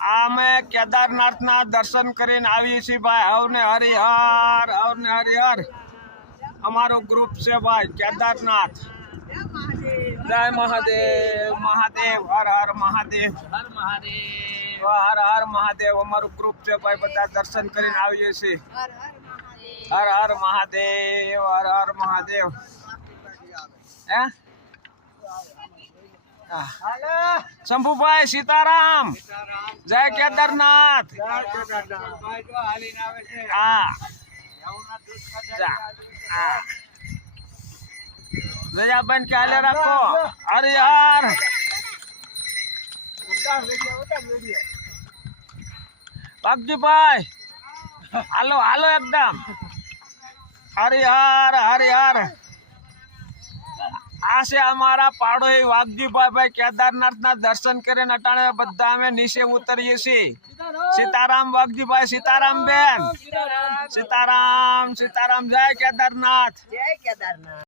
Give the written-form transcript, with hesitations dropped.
અમે કેદારનાથના દર્શન કરીને આવીએ છીએ ભાઈ. હવને હરિહર, હવને હરિહર. અમારું ગ્રુપ છે ભાઈ કેદારનાથ. જય મહાદેવ, મહાદેવ, હર હર મહાદેવ, હર મહાદેવ, હર હર મહાદેવ. અમારું ગ્રુપ છે ભાઈ, બધા દર્શન કરીને આવીએ છીએ. હર હર મહાદેવ, હર હર મહાદેવ. હે શંભુભાઈ સીતારામ, જય કેદારનાથ. હા રજાબેન ખ્યાલ રાખો. અરે યાર વાઘજીભાઈ હાલો હાલો એકદમ. અરે યાર, અરે યાર. આ છે અમારા પાડોશી વાઘજીભાઈ. ભાઈ કેદારનાથના દર્શન કરીને અટાણે બધા અમે નીચે ઉતરીએ છીએ. સીતારામ વાઘજીભાઈ, સીતારામ બેન, સીતારામ, સીતારામ. જય કેદારનાથ, જય કેદારનાથ.